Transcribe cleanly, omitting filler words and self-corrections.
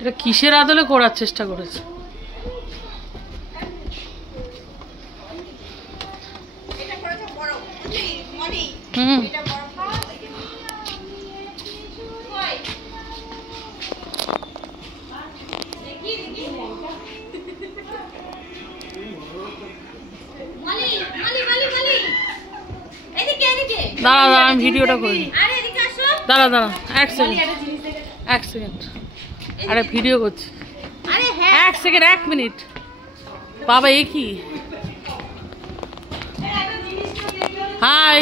এটা কিসের আদলে করার চেষ্টা করেছে? দাঁড়া দাঁড়া, আমি ভিডিওটা করি। দাঁড়া দাঁড়া, এক সেকেন্ড, আরে ভিডিও করছি। এক সেকেন্ড, 1 মিনিট। বাবা এ কি? হাই।